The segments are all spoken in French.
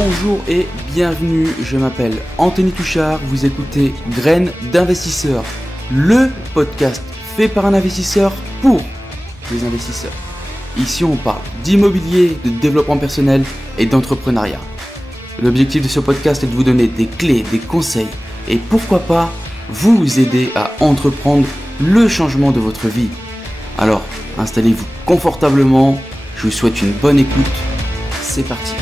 Bonjour et bienvenue, je m'appelle Anthony Touchard, vous écoutez Graines d'investisseurs, le podcast fait par un investisseur pour les investisseurs. Ici on parle d'immobilier, de développement personnel et d'entrepreneuriat. L'objectif de ce podcast est de vous donner des clés, des conseils et pourquoi pas vous aider à entreprendre le changement de votre vie. Alors installez-vous confortablement, je vous souhaite une bonne écoute, c'est parti.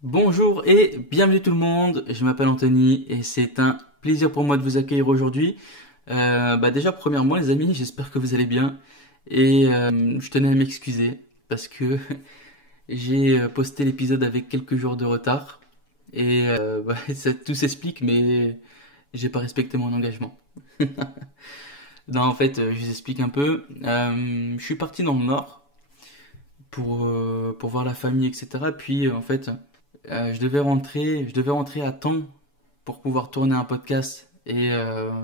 Bonjour et bienvenue tout le monde, je m'appelle Anthony et c'est un plaisir pour moi de vous accueillir aujourd'hui. Déjà premièrement les amis, j'espère que vous allez bien et je tenais à m'excuser parce que j'ai posté l'épisode avec quelques jours de retard et tout s'explique mais j'ai pas respecté mon engagement. Non en fait je vous explique un peu, je suis parti dans le nord pour voir la famille etc. Puis en fait je devais rentrer à temps pour pouvoir tourner un podcast et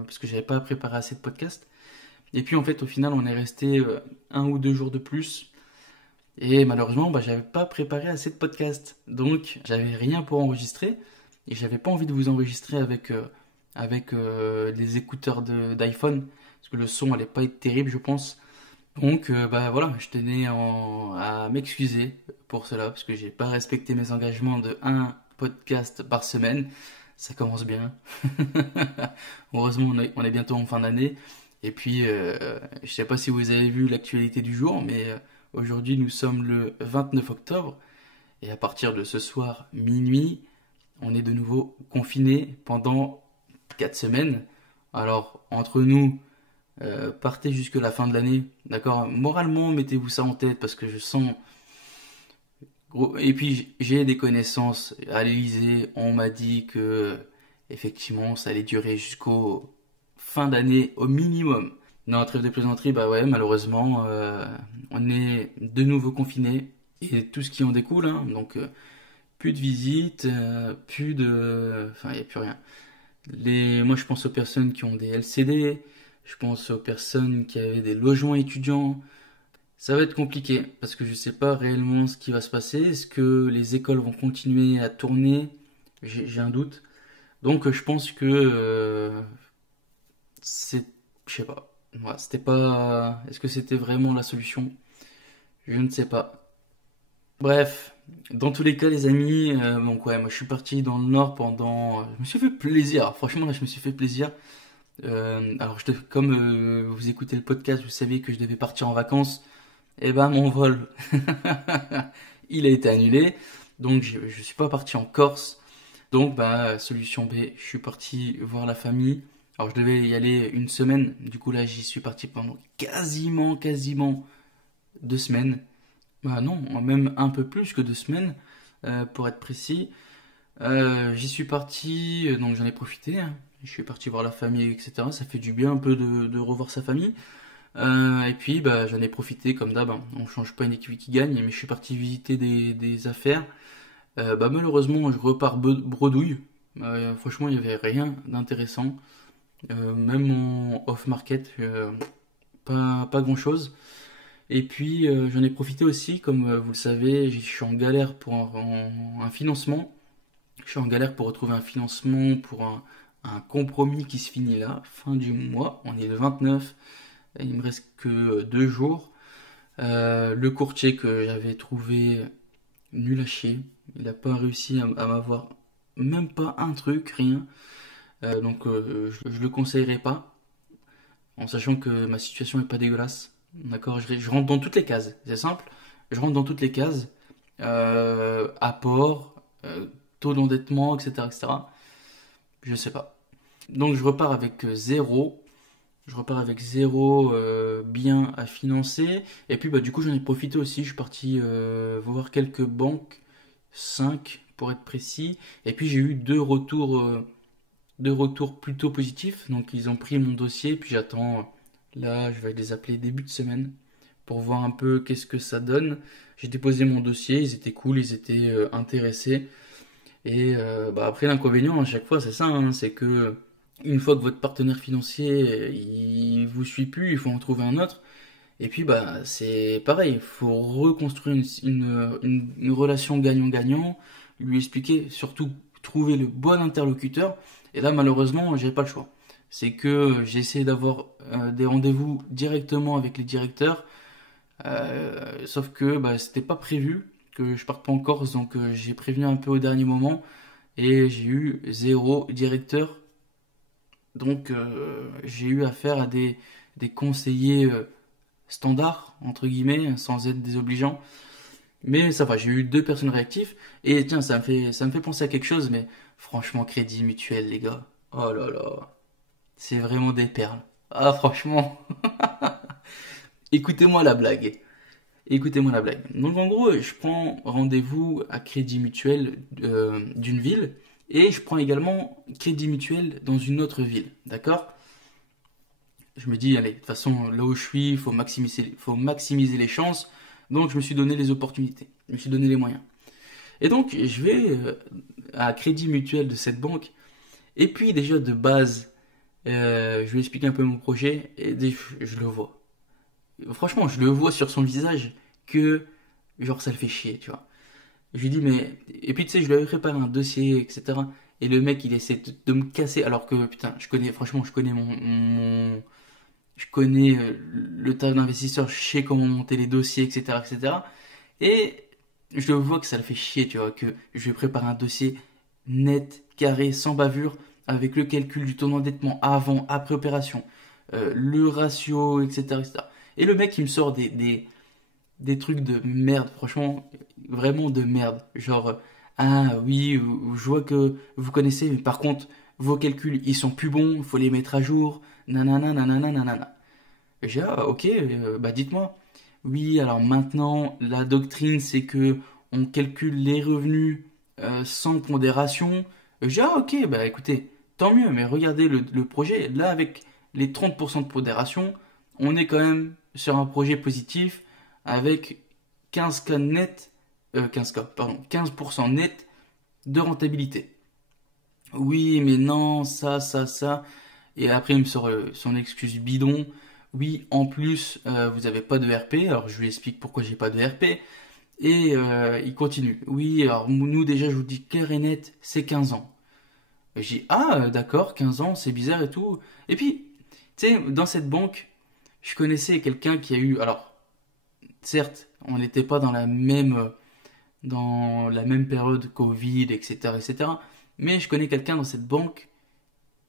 parce que j'avais pas préparé assez de podcasts. Et puis en fait au final on est resté 1 ou 2 jours de plus et malheureusement j'avais pas préparé assez de podcasts. Donc j'avais rien pour enregistrer et j'avais pas envie de vous enregistrer avec des écouteurs d'iPhone parce que le son allait pas être terrible je pense. Donc voilà, je tenais à m'excuser pour cela parce que j'ai pas respecté mes engagements de un podcast par semaine. Ça commence bien. Heureusement, on est bientôt en fin d'année. Et puis, je sais pas si vous avez vu l'actualité du jour, mais aujourd'hui nous sommes le 29 octobre et à partir de ce soir minuit, on est de nouveau confinés pendant 4 semaines. Alors entre nous. Partez jusque la fin de l'année, d'accord. Moralement, mettez-vous ça en tête parce que je sens. Et puis j'ai des connaissances à l'Elysée. On m'a dit que effectivement, ça allait durer jusqu'au fin d'année au minimum. Non, trêve de plaisanterie, malheureusement, on est de nouveau confinés et tout ce qui en découle. Hein, donc plus de visites, il n'y a plus rien. Moi, je pense aux personnes qui ont des LCD. Je pense aux personnes qui avaient des logements étudiants. Ça va être compliqué parce que je ne sais pas réellement ce qui va se passer. Est-ce que les écoles vont continuer à tourner? J'ai un doute. Donc je pense que je sais pas. Ouais, c'était pas. Est-ce que c'était vraiment la solution? Je ne sais pas. Bref, dans tous les cas, les amis, moi je suis parti dans le nord pendant. Je me suis fait plaisir. Franchement, là, je me suis fait plaisir. Comme vous écoutez le podcast, vous savez que je devais partir en vacances. Et mon vol, il a été annulé. Donc je suis pas parti en Corse. Donc solution B, je suis parti voir la famille. Alors je devais y aller une semaine. Du coup là j'y suis parti pendant quasiment 2 semaines. Non, même un peu plus que 2 semaines pour être précis. J'y suis parti, donc j'en ai profité. Hein. Je suis parti voir la famille, etc. Ça fait du bien un peu de revoir sa famille. Et puis j'en ai profité comme d'hab. Hein. On change pas une équipe qui gagne, mais je suis parti visiter des affaires. Malheureusement, je repars bredouille. Franchement, il n'y avait rien d'intéressant. Même en off-market, pas grand chose. Et puis j'en ai profité aussi, comme vous le savez, je suis en galère pour un financement. Je suis en galère pour retrouver un financement pour un compromis qui se finit là, fin du mois. On est le 29, il me reste que 2 jours. Le courtier que j'avais trouvé nul à chier, il n'a pas réussi à m'avoir même pas un truc, rien. Donc je le conseillerais pas, en sachant que ma situation est pas dégueulasse. D'accord, je rentre dans toutes les cases, c'est simple. Je rentre dans toutes les cases. Apport, taux d'endettement, etc., etc. Je sais pas. Donc je repars avec zéro. Bien à financer. Et puis du coup j'en ai profité aussi. Je suis parti voir quelques banques, 5 pour être précis. Et puis j'ai eu 2 retours plutôt positifs. Donc ils ont pris mon dossier. Puis j'attends. Là je vais les appeler début de semaine pour voir un peu qu'est-ce que ça donne. J'ai déposé mon dossier. Ils étaient cool. Ils étaient intéressés. Et après l'inconvénient à chaque fois c'est ça, hein, c'est que une fois que votre partenaire financier il vous suit plus, il faut en trouver un autre. Et puis bah c'est pareil, il faut reconstruire une relation gagnant-gagnant, lui expliquer, surtout trouver le bon interlocuteur. Et là malheureusement j'ai pas le choix. C'est que j'ai essayé d'avoir des rendez-vous directement avec les directeurs, sauf que bah, c'était pas prévu que je parte pas en Corse, donc j'ai prévenu un peu au dernier moment et j'ai eu zéro directeur. Donc j'ai eu affaire à des conseillers standards, entre guillemets, sans être désobligeant. Mais ça va, j'ai eu deux personnes réactives. Et tiens, ça me fait penser à quelque chose, mais franchement, Crédit Mutuel, les gars. Oh là là, c'est vraiment des perles. Ah, franchement, écoutez-moi la blague. Écoutez-moi la blague. Donc en gros, je prends rendez-vous à Crédit Mutuel d'une ville et je prends également Crédit Mutuel dans une autre ville. D'accord? Je me dis, allez, de toute façon, là où je suis, il faut maximiser les chances. Donc je me suis donné les opportunités. Je me suis donné les moyens. Et donc je vais à Crédit Mutuel de cette banque. Et puis déjà de base, je lui explique un peu mon projet et je le vois. Franchement, je le vois sur son visage que genre ça le fait chier, tu vois. Je lui dis mais et puis tu sais, je lui avais préparé un dossier, etc. Et le mec, il essaie de me casser alors que putain, franchement, je connais le tas d'investisseurs, je sais comment monter les dossiers, etc., etc. Et je le vois que ça le fait chier, tu vois, que je vais préparer un dossier net, carré, sans bavure, avec le calcul du taux d'endettement avant, après opération, le ratio, etc., etc. Et le mec, il me sort des trucs de merde, franchement, vraiment de merde. Genre, ah oui, je vois que vous connaissez, mais par contre, vos calculs, ils sont plus bons, il faut les mettre à jour, nanana, nanana, nanana. J'ai, ah, ok, bah dites-moi. Oui, alors maintenant, la doctrine, c'est que on calcule les revenus sans pondération. J'ai, ah, ok, bah écoutez, tant mieux, mais regardez le projet. Là, avec les 30% de pondération, on est quand même sur un projet positif avec 15K net, 15K, pardon, 15% net de rentabilité. Oui, mais non, ça. Et après, il me sort son excuse bidon. Oui, en plus, vous n'avez pas de RP. Alors, je lui explique pourquoi j'ai pas de RP. Et il continue. Oui, alors nous, déjà, je vous dis clair et net, c'est 15 ans. J'ai dit, ah, d'accord, 15 ans, c'est bizarre et tout. Et puis, tu sais, dans cette banque, je connaissais quelqu'un qui a eu. Alors, certes, on n'était pas dans la même période Covid, etc., etc. Mais je connais quelqu'un dans cette banque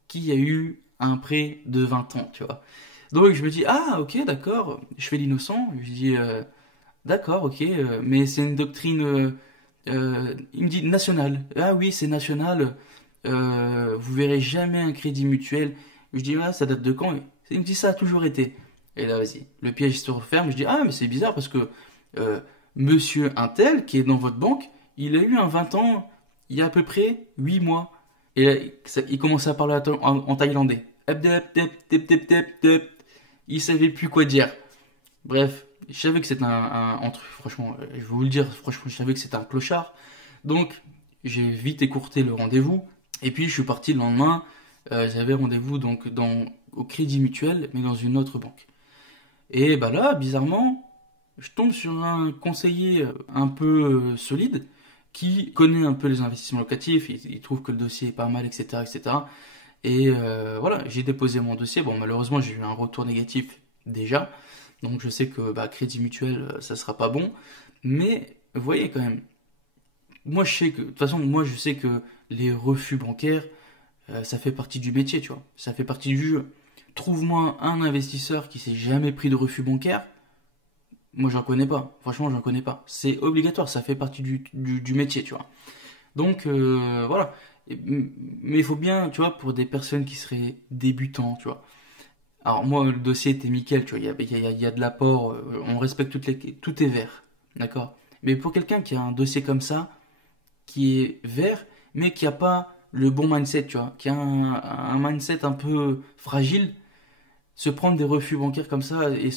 qui a eu un prêt de 20 ans, tu vois. Donc je me dis, ah ok, d'accord, je fais l'innocent, je dis, d'accord, ok, mais c'est une doctrine, il me dit nationale. Ah oui, c'est national, vous verrez jamais un crédit mutuel. Je dis, ah, ça date de quand? Il me dit, ça a toujours été. Et là, vas-y, le piège se referme, je dis, ah, mais c'est bizarre parce que euh, monsieur Untel, qui est dans votre banque, il a eu un 20 ans il y a à peu près 8 mois. Et là, il commençait à parler en thaïlandais. Il savait plus quoi dire. Bref, je savais que c'était franchement, je vais vous le dire, franchement, je savais que c'était un clochard. Donc, j'ai vite écourté le rendez-vous. Et puis, je suis parti le lendemain. J'avais rendez-vous donc au Crédit Mutuel, mais dans une autre banque. Et bah là, bizarrement, je tombe sur un conseiller un peu solide qui connaît un peu les investissements locatifs, il trouve que le dossier est pas mal, etc., etc. Et voilà, j'ai déposé mon dossier. Bon, malheureusement, j'ai eu un retour négatif déjà, donc je sais que bah, Crédit Mutuel, ça sera pas bon. Mais vous voyez quand même, moi je sais que, de toute façon, moi je sais que les refus bancaires, ça fait partie du métier, tu vois, ça fait partie du jeu. Trouve-moi un investisseur qui s'est jamais pris de refus bancaire. Moi, j'en connais pas. Franchement, j'en connais pas. C'est obligatoire, ça fait partie du métier, tu vois. Donc, voilà. Mais il faut bien, tu vois, pour des personnes qui seraient débutants, tu vois. Alors, moi, le dossier était nickel, tu vois. Il y a de l'apport, on respecte tout est vert. D'accord? Mais pour quelqu'un qui a un dossier comme ça, qui est vert, mais qui a pas le bon mindset, tu vois, qui a un mindset un peu fragile, se prendre des refus bancaires comme ça et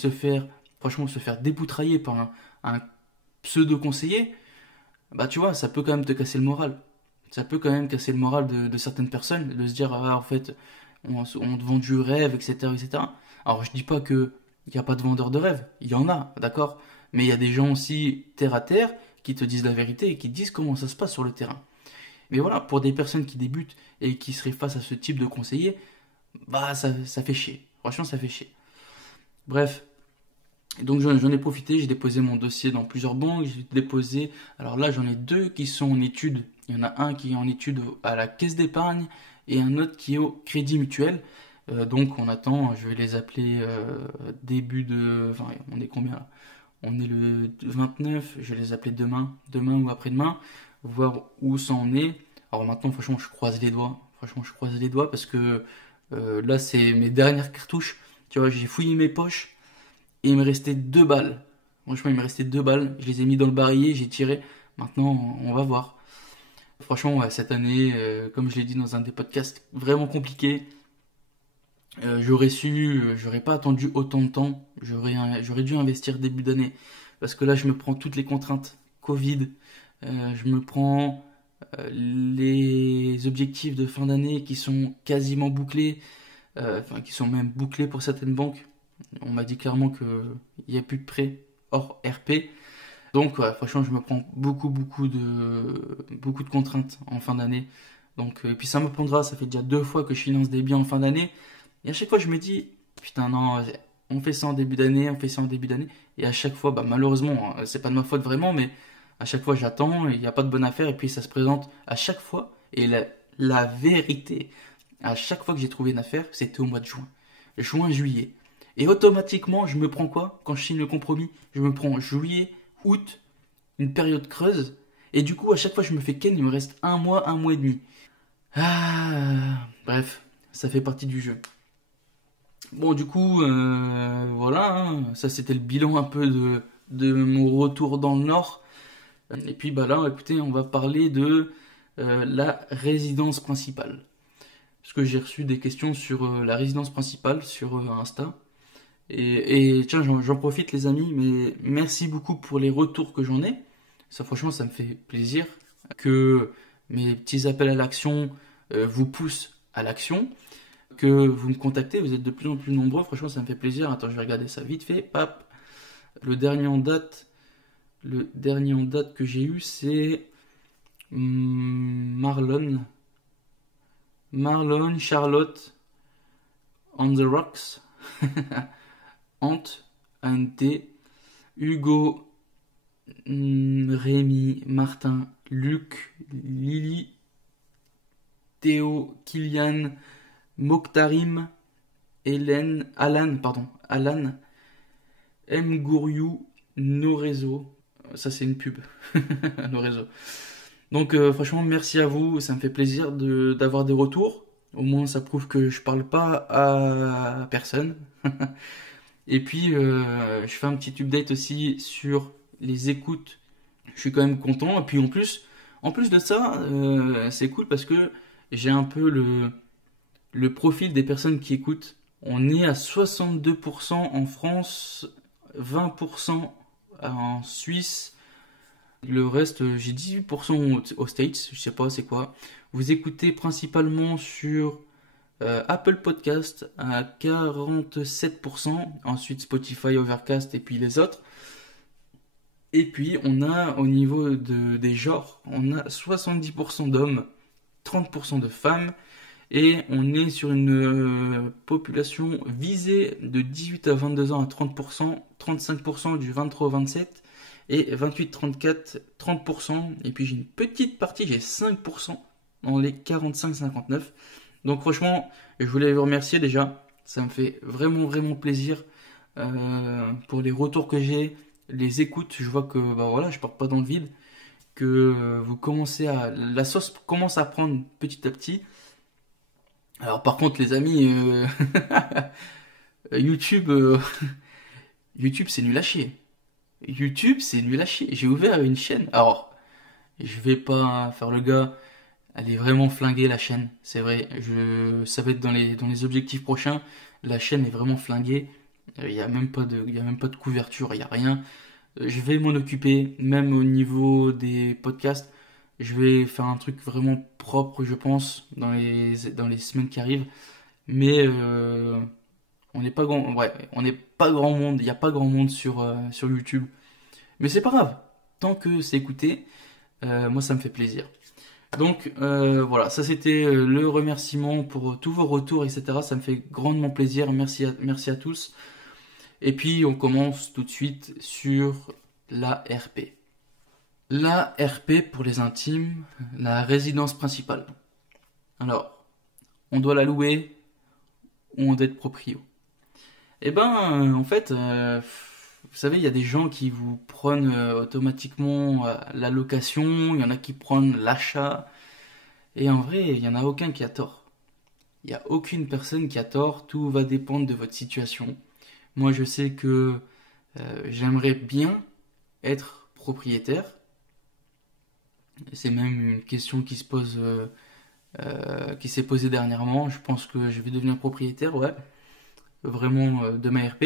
franchement, se faire déboutrailler par un pseudo-conseiller, bah tu vois, ça peut quand même te casser le moral. Ça peut quand même casser le moral de certaines personnes, de se dire, ah, en fait, on te vend du rêve, etc., etc. Alors, je dis pas que Il n'y a pas de vendeur de rêve. Il y en a, d'accord? Mais il y a des gens aussi terre à terre qui te disent la vérité et qui disent comment ça se passe sur le terrain. Mais voilà, pour des personnes qui débutent et qui seraient face à ce type de conseiller, bah ça fait chier. Franchement, ça fait chier. Bref, donc j'en ai profité, j'ai déposé mon dossier dans plusieurs banques, j'ai déposé, alors là j'en ai deux qui sont en études. Il y en a un qui est en études à la caisse d'épargne et un autre qui est au crédit mutuel. Donc on attend, je vais les appeler début de... Enfin, on est combien là? On est le 29, je vais les appeler demain ou après-demain, voir où ça en est. Alors maintenant, franchement, je croise les doigts. Franchement, je croise les doigts parce que là, c'est mes dernières cartouches. Tu vois, j'ai fouillé mes poches et il me restait 2 balles. Franchement, il me restait 2 balles. Je les ai mis dans le barillet, j'ai tiré. Maintenant, on va voir. Franchement, ouais, cette année, comme je l'ai dit dans un des podcasts, vraiment compliqué. J'aurais pas attendu autant de temps. J'aurais dû investir début d'année. Parce que là, je me prends toutes les contraintes Covid. Je me prends les objectifs de fin d'année qui sont quasiment bouclés. Enfin, qui sont même bouclés pour certaines banques. On m'a dit clairement qu'il n'y a plus de prêts hors RP. Donc, ouais, franchement, je me prends beaucoup de contraintes en fin d'année. Donc, et puis ça me prendra, ça fait déjà 2 fois que je finance des biens en fin d'année. Et à chaque fois, je me dis, putain, non, on fait ça en début d'année, on fait ça en début d'année. Et à chaque fois, bah, malheureusement, c'est pas de ma faute vraiment, mais à chaque fois, j'attends, il n'y a pas de bonne affaire, et puis ça se présente à chaque fois. Et la vérité, à chaque fois que j'ai trouvé une affaire, c'était au mois de juin. Juin, juillet. Et automatiquement, je me prends quoi? Quand je signe le compromis, je me prends juillet, août, une période creuse. Et du coup, à chaque fois, je me fais ken, il me reste un mois et demi. Bref, ça fait partie du jeu. Bon, du coup, voilà, hein, ça c'était le bilan un peu de mon retour dans le Nord. Et puis bah là, écoutez, on va parler de la résidence principale. Parce que j'ai reçu des questions sur la résidence principale sur Insta. Et tiens, j'en profite les amis, mais merci beaucoup pour les retours que j'en ai. Ça franchement, ça me fait plaisir que mes petits appels à l'action vous poussent à l'action, que vous me contactez, vous êtes de plus en plus nombreux, franchement ça me fait plaisir. Attends, je vais regarder ça vite fait. Pap. Le dernier en date que j'ai eu, c'est Marlon, Charlotte, On the Rocks, Ant, Ante, Hugo, Rémi, Martin, Luc, Lily, Théo, Kylian, Mokhtarim, Alan, M. Gouriou, Norezo. Ça, c'est une pub. Norezo. Donc, franchement, merci à vous. Ça me fait plaisir d'avoir des retours. Au moins, ça prouve que je parle pas à personne. Et puis, je fais un petit update aussi sur les écoutes. Je suis quand même content. Et puis, en plus de ça, c'est cool parce que j'ai un peu le profil des personnes qui écoutent. On est à 62% en France, 20% en Suisse. Le reste, j'ai 18% aux States, je sais pas c'est quoi. Vous écoutez principalement sur Apple Podcast à 47%, ensuite Spotify, Overcast et puis les autres. Et puis on a au niveau des genres, on a 70% d'hommes, 30% de femmes. Et on est sur une population visée de 18 à 22 ans à 30%, 35% du 23 au 27 et 28-34, 30%. Et puis j'ai une petite partie, j'ai 5% dans les 45-59. Donc franchement, je voulais vous remercier déjà. Ça me fait vraiment plaisir pour les retours que j'ai, les écoutes. Je vois que bah voilà, je pars pas dans le vide, que vous commencez la sauce commence à prendre petit à petit. Alors par contre les amis, YouTube, YouTube c'est nul à chier. YouTube c'est nul à chier. J'ai ouvert une chaîne. Alors je vais pas faire le gars. Elle est vraiment flinguée la chaîne. C'est vrai. Ça va être dans les objectifs prochains. La chaîne est vraiment flinguée. Il y a même pas de couverture. Il y a rien. Je vais m'en occuper. Même au niveau des podcasts. Je vais faire un truc vraiment propre, je pense, dans les semaines qui arrivent. Mais On n'est pas grand, ouais, on n'est pas grand monde, il n'y a pas grand monde sur YouTube. Mais c'est pas grave. Tant que c'est écouté, moi ça me fait plaisir. Donc voilà, ça c'était le remerciement pour tous vos retours, etc. Ça me fait grandement plaisir. Merci à tous. Et puis on commence tout de suite sur la RP. La RP pour les intimes, la résidence principale. Alors, on doit la louer ou on doit être proprio. Eh ben, en fait, vous savez, il y a des gens qui vous prennent automatiquement la location, il y en a qui prennent l'achat, et en vrai, il n'y en a aucun qui a tort. Il n'y a aucune personne qui a tort, tout va dépendre de votre situation. Moi, je sais que j'aimerais bien être propriétaire. C'est même une question qui s'est posée dernièrement. Je pense que je vais devenir propriétaire, ouais, vraiment de ma RP.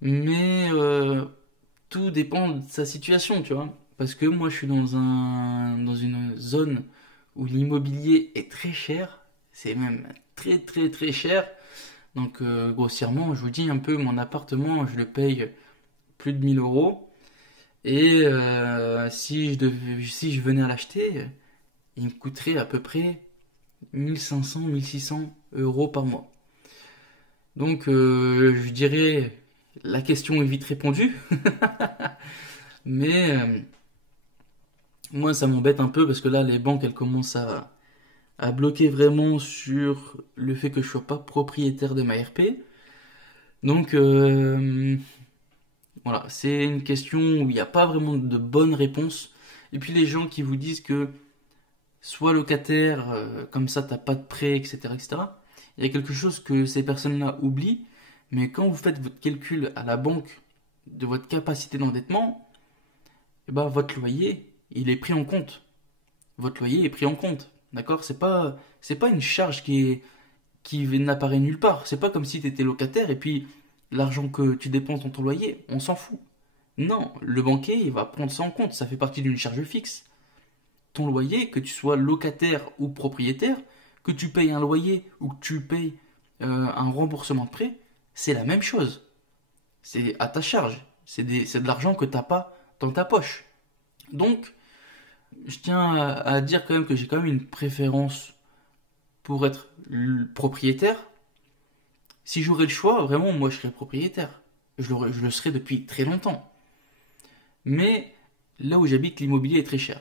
Mais tout dépend de sa situation, tu vois. Parce que moi, je suis dans une zone où l'immobilier est très cher. C'est même très très très cher. Donc grossièrement, je vous dis un peu, mon appartement, je le paye plus de 1 000 euros. Et si je venais à l'acheter, il me coûterait à peu près 1500, 1600 euros par mois. Donc je dirais, la question est vite répondue. Mais moi, ça m'embête un peu parce que là, les banques, elles commencent à bloquer vraiment sur le fait que je sois pas propriétaire de ma RP. Donc voilà, c'est une question où il n'y a pas vraiment de bonne réponse. Et puis les gens qui vous disent que soit locataire, comme ça t'as pas de prêt, etc., etc. Il y a quelque chose que ces personnes-là oublient, mais quand vous faites votre calcul à la banque de votre capacité d'endettement, eh ben, votre loyer, il est pris en compte. Votre loyer est pris en compte. D'accord? C'est pas une charge qui n'apparaît nulle part. C'est pas comme si tu étais locataire et puis l'argent que tu dépenses dans ton loyer, on s'en fout. Non, le banquier, il va prendre ça en compte. Ça fait partie d'une charge fixe. Ton loyer, que tu sois locataire ou propriétaire, que tu payes un loyer ou que tu payes un remboursement de prêt, c'est la même chose. C'est à ta charge. C'est de l'argent que tu n'as pas dans ta poche. Donc, je tiens à dire quand même que j'ai quand même une préférence pour être propriétaire. Si j'aurais le choix, vraiment, moi je serais propriétaire. Je le serais depuis très longtemps. Mais là où j'habite, l'immobilier est très cher.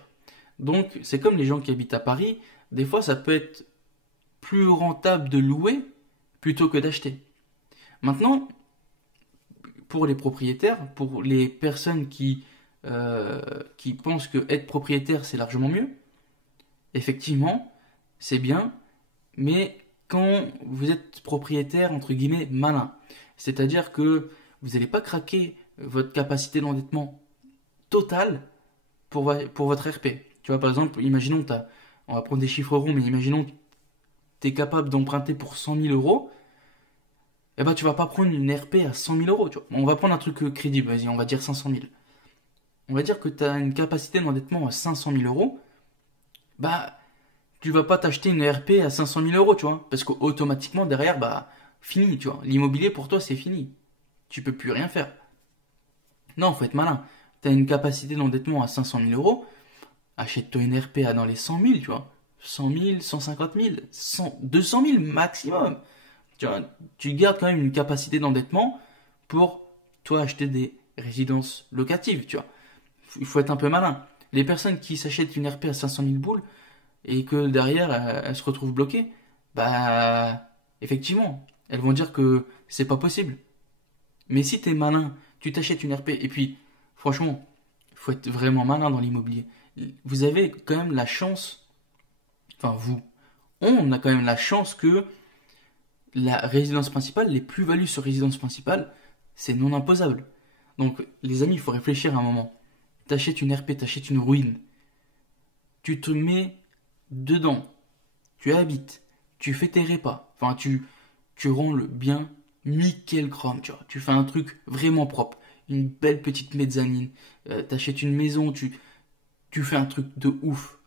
Donc, c'est comme les gens qui habitent à Paris. Des fois, ça peut être plus rentable de louer plutôt que d'acheter. Maintenant, pour les propriétaires, pour les personnes qui pensent que être propriétaire c'est largement mieux, effectivement, c'est bien, mais quand vous êtes propriétaire entre guillemets malin, c'est-à-dire que vous n'allez pas craquer votre capacité d'endettement totale pour votre RP. Tu vois, par exemple, imaginons, on va prendre des chiffres ronds, mais imaginons que tu es capable d'emprunter pour 100 000 euros, eh ben, tu vas pas prendre une RP à 100 000 euros. Tu vois. On va prendre un truc crédible, vas-y, on va dire 500 000. On va dire que tu as une capacité d'endettement à 500 000 euros, bah, tu vas pas t'acheter une RP à 500 000 euros, tu vois. Parce qu'automatiquement, derrière, bah, fini, tu vois. L'immobilier, pour toi, c'est fini. Tu peux plus rien faire. Non, faut être malin. Tu as une capacité d'endettement à 500 000 euros, achète-toi une RP à dans les 100 000, tu vois. 100 000, 150 000, 200 000 maximum. Tu vois, tu gardes quand même une capacité d'endettement pour, toi, acheter des résidences locatives, tu vois. Il faut être un peu malin. Les personnes qui s'achètent une RP à 500 000 boules et que derrière elles se retrouvent bloquées, bah effectivement, elles vont dire que c'est pas possible. Mais si t'es malin, tu t'achètes une RP et puis franchement, il faut être vraiment malin dans l'immobilier. Vous avez quand même la chance, enfin vous, on a quand même la chance que la résidence principale, les plus-values sur résidence principale, c'est non imposable. Donc les amis, il faut réfléchir à un moment. T'achètes une RP, t'achètes une ruine, tu te mets dedans, tu habites, tu fais tes repas, enfin tu rends le bien nickel chrome, tu vois, tu fais un truc vraiment propre, une belle petite mezzanine, t'achètes une maison, tu fais un truc de ouf,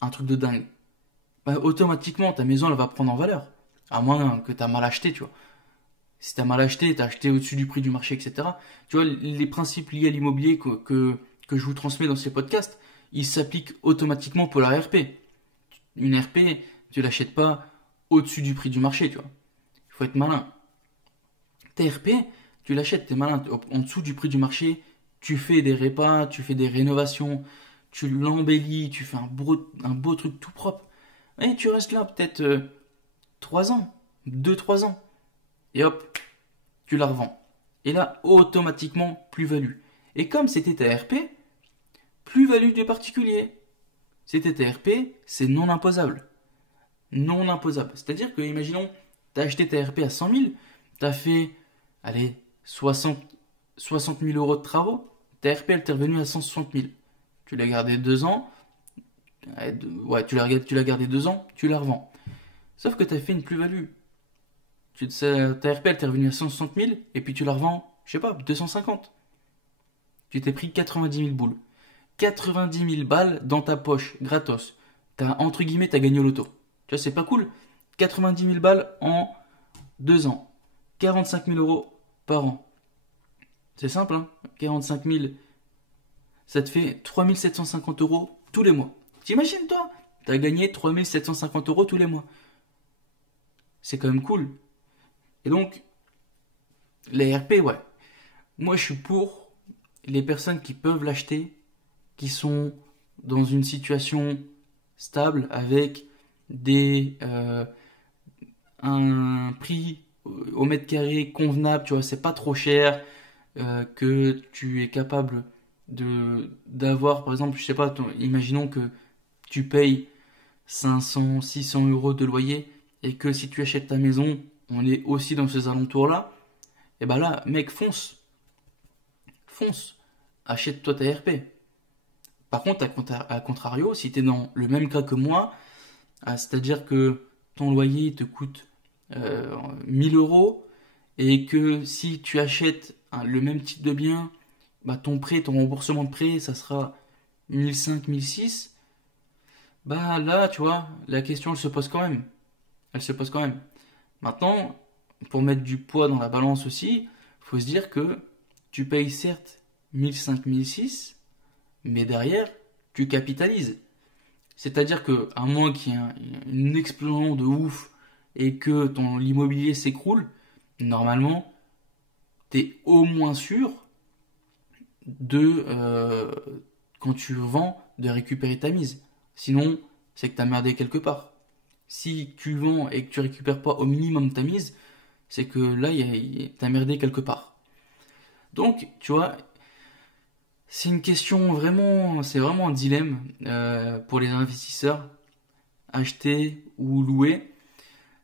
un truc de dingue. Bah, automatiquement ta maison elle va prendre en valeur, à moins que t'as mal acheté, tu vois. Si tu as mal acheté, tu as acheté au-dessus du prix du marché, etc. Tu vois, les principes liés à l'immobilier que je vous transmets dans ces podcasts, ils s'appliquent automatiquement pour la RP. Une RP, tu l'achètes pas au-dessus du prix du marché, tu vois. Il faut être malin. Ta RP, tu l'achètes, tu es malin, en dessous du prix du marché, tu fais des répas, tu fais des rénovations, tu l'embellis, tu fais un beau truc tout propre. Et tu restes là peut-être 3 ans, 2 3 ans. Et hop, tu la revends. Et là, automatiquement, plus-value. Et comme c'était ta RP, plus-value du particulier. C'était ta RP, c'est non imposable. Non imposable. C'est-à-dire que, imaginons, tu as acheté ta RP à 100 000, tu as fait, allez, 60 000 euros de travaux, ta RP, elle t'est revenue à 160 000. Tu l'as gardé 2 ans, ouais, tu l'as gardé 2 ans, tu la revends. Sauf que tu as fait une plus-value. Ta RP, elle t'est revenue à 160 000, et puis tu la revends, je sais pas, 250. Tu t'es pris 90 000 boules. 90 000 balles dans ta poche, gratos. Entre guillemets, t'as gagné au loto. Tu vois, c'est pas cool. 90 000 balles en 2 ans. 45 000 euros par an. C'est simple, hein. 45 000, ça te fait 3 750 euros tous les mois. T'imagines, toi? T'as gagné 3 750 euros tous les mois. C'est quand même cool. Et donc, les RP, ouais. Moi, je suis pour les personnes qui peuvent l'acheter, qui sont dans une situation stable avec un prix au mètre carré convenable, tu vois, c'est pas trop cher, que tu es capable d'avoir, par exemple, je sais pas, imaginons que tu payes 500, 600 euros de loyer et que si tu achètes ta maison, on est aussi dans ces alentours-là, et ben là, mec, fonce, achète-toi ta RP. Par contre, à contrario, si tu es dans le même cas que moi, c'est-à-dire que ton loyer te coûte 1000 euros et que si tu achètes le même type de bien, bah, ton remboursement de prêt, ça sera 1005, 1006, bah là, tu vois, la question, elle se pose quand même. Elle se pose quand même. Maintenant, pour mettre du poids dans la balance aussi, faut se dire que tu payes certes 1005, 1006, mais derrière, tu capitalises. C'est-à-dire que, à moins qu'il y ait une explosion de ouf et que l'immobilier s'écroule, normalement, tu es au moins sûr quand tu vends, de récupérer ta mise. Sinon, c'est que tu as merdé quelque part. Si tu vends et que tu récupères pas au minimum ta mise, c'est que là, tu as merdé quelque part. Donc, tu vois, c'est une question vraiment, c'est vraiment un dilemme pour les investisseurs, acheter ou louer.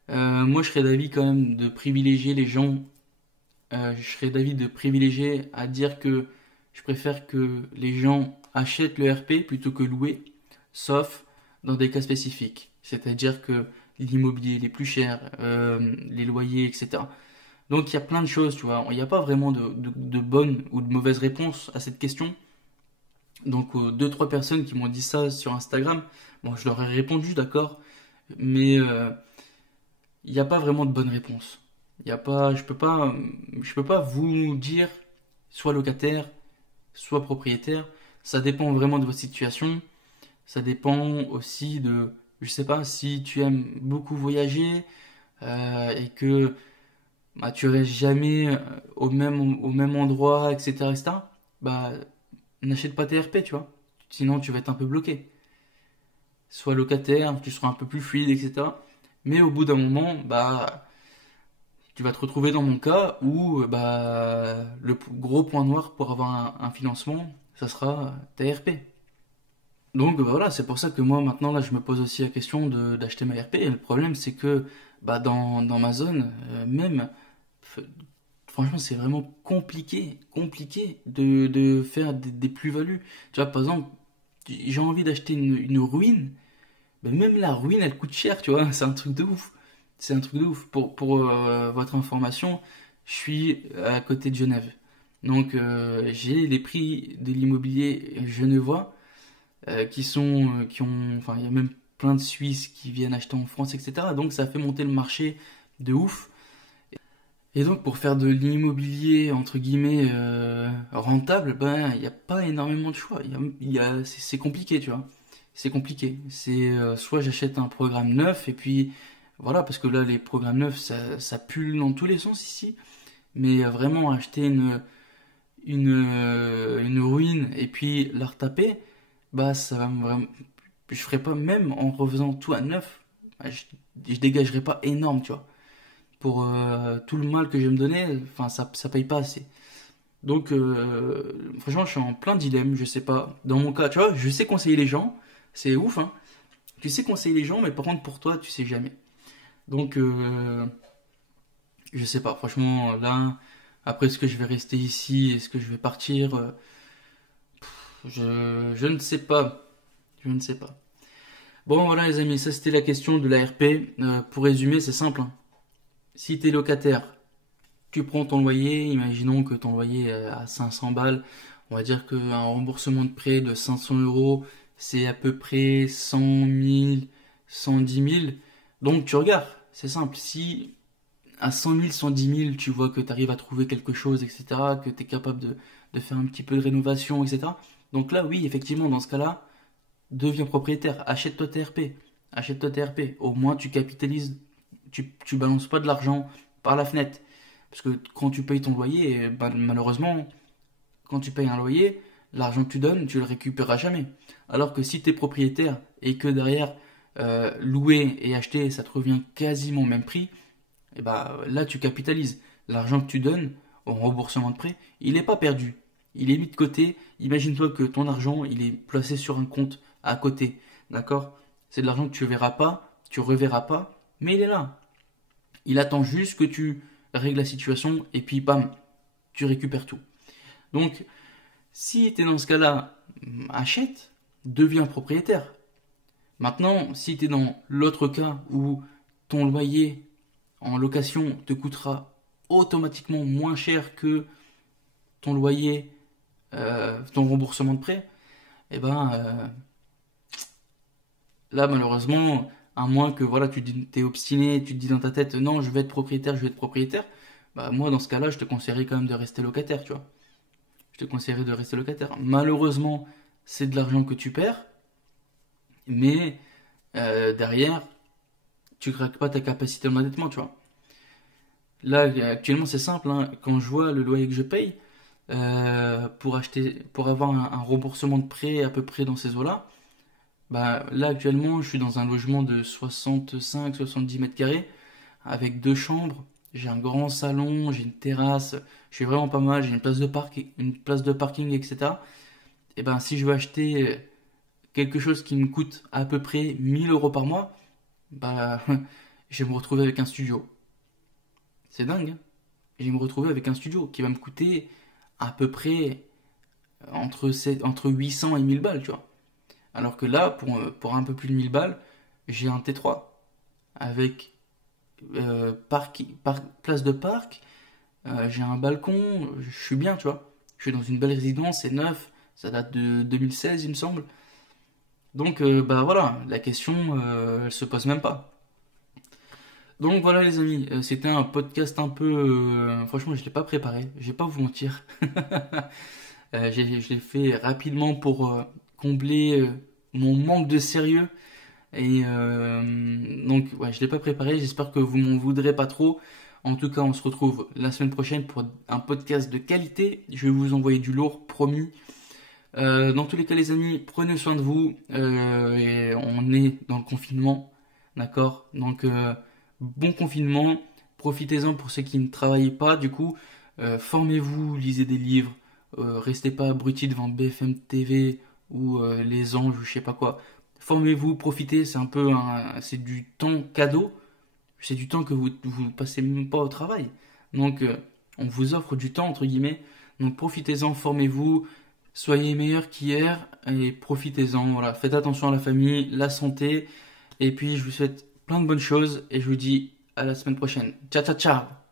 Moi, je serais d'avis quand même de privilégier les gens. Je serais d'avis de privilégier à dire que je préfère que les gens achètent le RP plutôt que louer, sauf dans des cas spécifiques. C'est-à-dire que l'immobilier est plus cher, les loyers, etc. Donc il y a plein de choses, tu vois. Il n'y a pas vraiment de bonne ou de mauvaise réponse à cette question. Donc deux, trois personnes qui m'ont dit ça sur Instagram, bon, je leur ai répondu, d'accord, mais il n'y a pas vraiment de bonne réponse. Il y a pas, je peux pas vous dire soit locataire, soit propriétaire. Ça dépend vraiment de votre situation. Ça dépend aussi de, je sais pas, si tu aimes beaucoup voyager et que bah, tu restes jamais au même endroit, etc., etc., bah, n'achète pas tes RP, tu vois. Sinon, tu vas être un peu bloqué. Sois locataire, tu seras un peu plus fluide, etc. Mais au bout d'un moment, bah, tu vas te retrouver dans mon cas où bah, le gros point noir pour avoir un financement, ça sera ta RP. Donc bah, voilà, c'est pour ça que moi maintenant là je me pose aussi la question d'acheter ma RP. Et le problème c'est que bah, dans ma zone même, f- franchement c'est vraiment compliqué de faire des plus-values. Tu vois par exemple, j'ai envie d'acheter une ruine, mais même la ruine elle coûte cher, tu vois, c'est un truc de ouf. C'est un truc de ouf. Pour votre information, je suis à côté de Genève. Donc j'ai les prix de l'immobilier genevois qui ont, enfin, il y a même plein de Suisses qui viennent acheter en France, etc. Donc ça fait monter le marché de ouf. Et donc pour faire de l'immobilier entre guillemets rentable, ben il n'y a pas énormément de choix. C'est compliqué, tu vois. C'est compliqué. C'est soit j'achète un programme neuf et puis voilà, parce que là les programmes neufs ça pulle dans tous les sens ici. Mais vraiment acheter une ruine et puis la retaper, bah ça va me vraiment. Je ferai pas, même en refaisant tout à neuf, bah, je dégagerai pas énorme, tu vois. Pour tout le mal que je vais me donner, enfin ça paye pas assez. Donc franchement, je suis en plein dilemme, je sais pas. Dans mon cas, tu vois, je sais conseiller les gens, c'est ouf, hein. Tu sais conseiller les gens, mais par contre pour toi, tu sais jamais. Donc je sais pas, franchement, là, après est-ce que je vais rester ici, est-ce que je vais partir, je ne sais pas. Je ne sais pas. Bon voilà les amis, ça c'était la question de la RP. Pour résumer, c'est simple, hein. Si tu es locataire, tu prends ton loyer, imaginons que ton loyer est à 500 balles, on va dire qu'un remboursement de prêt de 500 euros, c'est à peu près 100 000, 110 000. Donc tu regardes, c'est simple, si à 100 000, 110 000, tu vois que tu arrives à trouver quelque chose, etc., que tu es capable de faire un petit peu de rénovation, etc. Donc là, oui, effectivement, dans ce cas-là, deviens propriétaire, achète-toi TRP, achète-toi TRP, au moins tu capitalises, tu balances pas de l'argent par la fenêtre. Parce que quand tu payes ton loyer, bah, malheureusement, quand tu payes un loyer, l'argent que tu donnes, tu le récupéreras jamais. Alors que si tu es propriétaire et que derrière, louer et acheter, ça te revient quasiment au même prix, et bah, là tu capitalises. L'argent que tu donnes au remboursement de prêt, il n'est pas perdu. Il est mis de côté. Imagine-toi que ton argent, il est placé sur un compte à côté. D'accord? C'est de l'argent que tu ne verras pas, tu reverras pas, mais il est là. Il attend juste que tu règles la situation et puis bam, tu récupères tout. Donc, si tu es dans ce cas-là, achète, deviens propriétaire. Maintenant, si tu es dans l'autre cas où ton loyer en location te coûtera automatiquement moins cher que ton loyer, ton remboursement de prêt, et ben là malheureusement, à moins que voilà, tu t'es obstiné, tu te dis dans ta tête non, je vais être propriétaire, je vais être propriétaire, bah moi dans ce cas-là, je te conseillerais quand même de rester locataire, tu vois. Je te conseillerais de rester locataire. Malheureusement, c'est de l'argent que tu perds, mais derrière, tu craques pas ta capacité d'endettement, tu vois. Là, actuellement, c'est simple, hein. Quand je vois le loyer que je paye, pour avoir un remboursement de prêt à peu près dans ces eaux-là, bah, là, actuellement, je suis dans un logement de 65-70 mètres carrés, avec deux chambres. J'ai un grand salon, j'ai une terrasse, je suis vraiment pas mal, j'ai une place de parking, etc. Et ben, si je veux acheter quelque chose qui me coûte à peu près 1000 euros par mois, bah, je vais me retrouver avec un studio. C'est dingue, hein. Je vais me retrouver avec un studio qui va me coûter à peu près entre 800 et 1000 balles, tu vois. Alors que là, pour un peu plus de 1000 balles, j'ai un T3 avec place de parc, j'ai un balcon, je suis bien, tu vois. Je suis dans une belle résidence, c'est neuf, ça date de 2016, il me semble. Donc, bah voilà, la question, elle se pose même pas. Donc voilà les amis, c'était un podcast un peu... franchement, je ne l'ai pas préparé, je vais pas vous mentir. Je l'ai fait rapidement pour combler mon manque de sérieux. Et donc, ouais, je ne l'ai pas préparé. J'espère que vous m'en voudrez pas trop. En tout cas, on se retrouve la semaine prochaine pour un podcast de qualité. Je vais vous envoyer du lourd, promis. Dans tous les cas, les amis, prenez soin de vous. Et on est dans le confinement. D'accord? Donc, bon confinement. Profitez-en pour ceux qui ne travaillent pas. Du coup, formez-vous, lisez des livres. Restez pas abrutis devant BFM TV ou Les Anges ou je sais pas quoi. Formez-vous, profitez, c'est du temps cadeau, c'est du temps que vous passez même pas au travail. Donc on vous offre du temps entre guillemets. Donc profitez-en, formez-vous, soyez meilleurs qu'hier et profitez-en. Voilà, faites attention à la famille, la santé et puis je vous souhaite plein de bonnes choses et je vous dis à la semaine prochaine. Ciao ciao ciao.